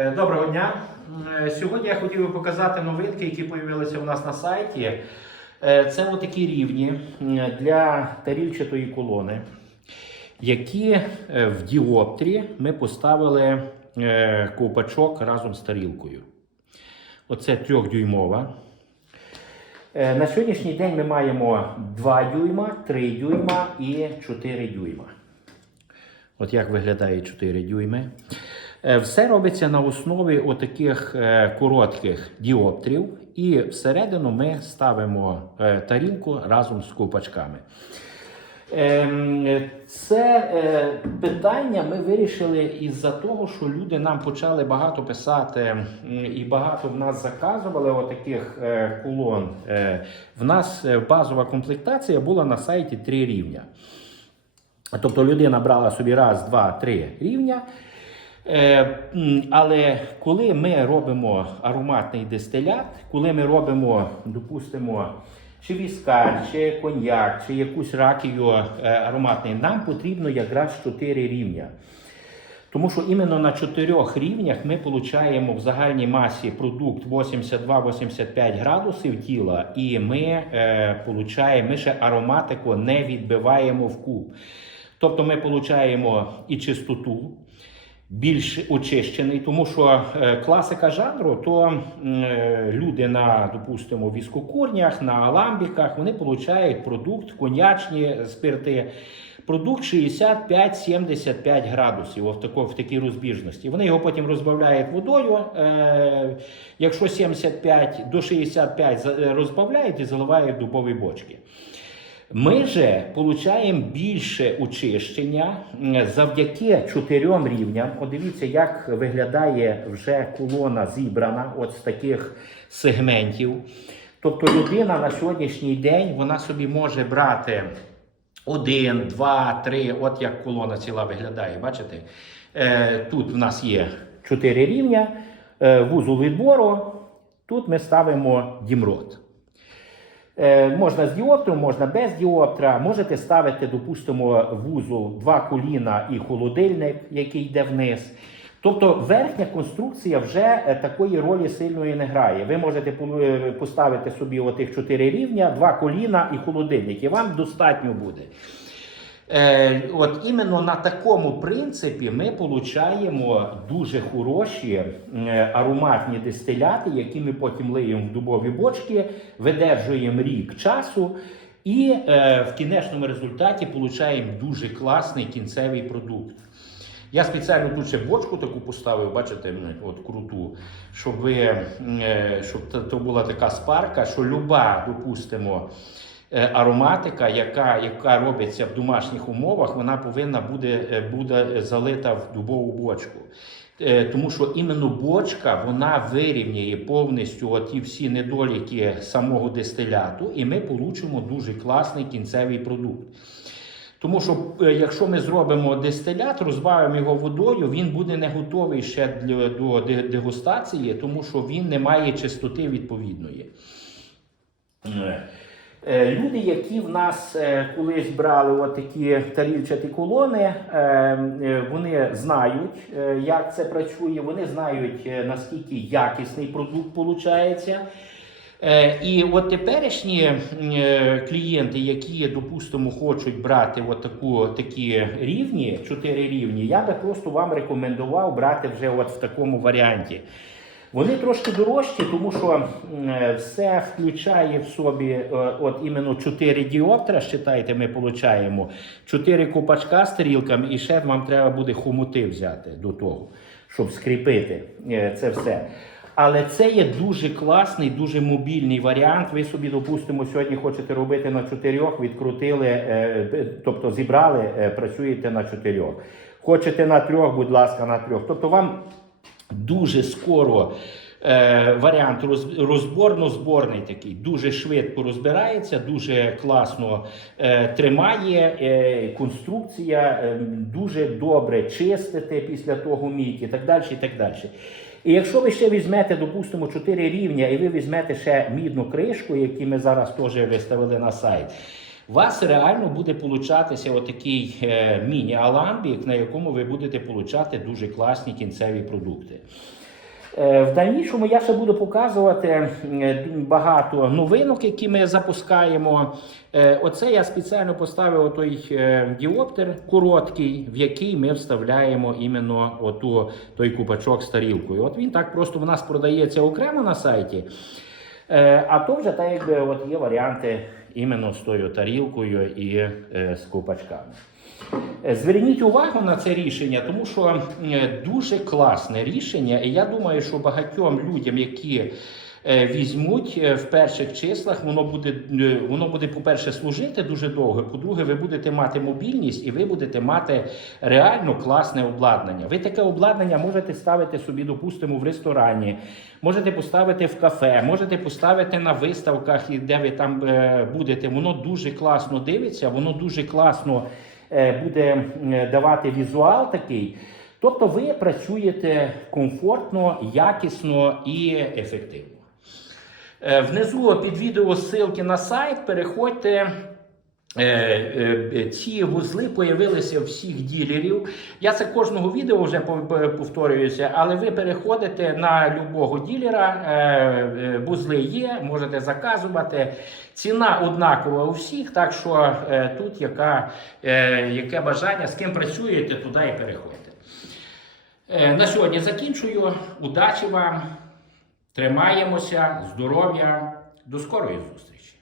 Е, Доброго дня. Е, Сьогодні я хотів би показати новинки, які з'явилися у нас на сайті. Е, Це отакі рівні для тарільчатої колони, які в діоптрі ми поставили ковпачок разом з тарілкою. Оце трьохдюймова. На сьогоднішній день ми маємо 2 дюйма, 3 дюйма і 4 дюйма. От як виглядає 4 дюйми. Е, Все робиться на основі отаких е, коротких діоптрів, і всередину ми ставимо е, тарілку разом з ковпачками. Ем, Це питання ми вирішили із-за того, що люди нам почали багато писати і багато в нас заказували отаких колон. Е, В нас базова комплектація була на сайті три рівня. Тобто людина брала собі раз, два, три рівня. Е, але коли ми робимо ароматний дистилят, коли ми робимо, допустимо, чи віскар, чи коньяк, чи якусь ракію е, ароматний, нам потрібно якраз 4 рівня. Тому що іменно на чотирьох рівнях ми отримуємо в загальній масі продукт 82-85 градусів тіла, і ми е, ми ще ароматику не відбиваємо в куб. Тобто ми отримуємо і чистоту, більш очищений, тому що е, класика жанру, то е, люди на, допустимо, віскокурнях, на аламбіках, вони отримують продукт, коньячні спирти. Продукт 65-75 градусів в, тако, в такій розбіжності. Вони його потім розбавляють водою. Е, якщо 75 до 65 за- е, розбавляють і заливають дубові бочки. Ми же получаємо більше очищення завдяки чотирьом рівням. От дивіться, як виглядає вже колона зібрана от з таких сегментів. Тобто людина на сьогоднішній день вона собі може брати один, два, три, от як колона ціла виглядає. Бачите? Е, тут в нас є чотири рівня, е, вузол відбору. Тут ми ставимо дімрот. Е, можна з діоптром, можна без діоптра. Можете ставити, допустимо, вузол два коліна і холодильник, який йде вниз. Тобто верхня конструкція вже е, такої ролі сильної не грає. Ви можете е, поставити собі отих чотири рівня, два коліна і холодильник, і вам достатньо буде. Е, от іменно на такому принципі ми отримуємо дуже хороші е, ароматні дистиляти, які ми потім лиємо в дубові бочки, видержуємо рік часу, і е, в кінечному результаті отримуємо дуже класний кінцевий продукт. Я спеціально тут ще бочку таку поставив, бачите, от круту, щоб ви, щоб то- була така спарка, що люба, допустимо, ароматика, яка, яка робиться в домашніх умовах, вона повинна буде, е, буде залита в дубову бочку. Е, Тому що іменно бочка вона вирівняє повністю ті всі недоліки самого дистиляту, і ми получимо дуже класний кінцевий продукт. Тому що е, якщо ми зробимо дистилят, розбавимо його водою, він буде не готовий ще для, до дегустації, тому що він не має чистоти відповідної. Е, Люди, які в нас е, колись брали такі тарільчаті колони, е, вони знають, як це працює, вони знають, наскільки якісний продукт виходить. І от теперішні клієнти, які, допустимо, хочуть брати от таку, такі рівні, чотири рівні, я би просто вам рекомендував брати вже от в такому варіанті. Вони трошки дорожчі, тому що е, все включає в собі е, от іменно 4 діоптра, считайте, ми получаємо 4 копачка з тарілками, і ще вам треба буде хомути взяти до того, щоб скріпити е, це все. Але це є дуже класний, дуже мобільний варіант. Ви собі, допустимо, сьогодні хочете робити на чотирьох, відкрутили, тобто зібрали, працюєте на чотирьох. Хочете на трьох, будь ласка, на трьох. Тобто вам дуже скоро е, варіант роз, розборно-зборний такий, дуже швидко розбирається, дуже класно е, тримає е, конструкція, е, дуже добре чистите після того мідь і так далі. І так далі. І якщо ви ще візьмете, допустимо, 4 рівня, і ви візьмете ще мідну кришку, яку ми зараз теж виставили на сайт, у вас реально буде получатися отакий е, міні-аламбік, на якому ви будете получати дуже класні кінцеві продукти. Е, В дальнішому я ще буду показувати е, багато новинок, які ми запускаємо. Оце я спеціально поставив той діоптер короткий, в який ми вставляємо іменно оту, той купачок з тарілкою. От він так просто в нас продається окремо на сайті. А то вже так якби от є варіанти іменно з тою тарілкою і е, з купачками. Е, Зверніть увагу на це рішення, тому що е, дуже класне рішення. І я думаю, що багатьом людям, які візьмуть е, в перших числах, воно буде, е, воно буде, по-перше, служити дуже довго. По-друге, ви будете мати мобільність і ви будете мати реально класне обладнання. Ви таке обладнання можете ставити собі, допустимо, в ресторані, можете поставити в кафе, можете поставити на виставках, де ви там е, будете. Воно дуже класно дивиться, воно дуже класно е, буде е, давати візуал такий. Тобто ви працюєте комфортно, якісно і ефективно. Е, Внизу під відео ссылки на сайт. Переходьте. Е, е, Ці вузли появилися всіх ділерів. Я це кожного відео вже пов- пов- повторююся, але ви переходите на любого ділера, вузли є, можете заказувати. Ціна однакова у всіх, так що тут яка, яке бажання, з ким працюєте, туди і переходьте. На сьогодні закінчую. Удачі вам! Тримаємося, здоров'я, до скорої зустрічі!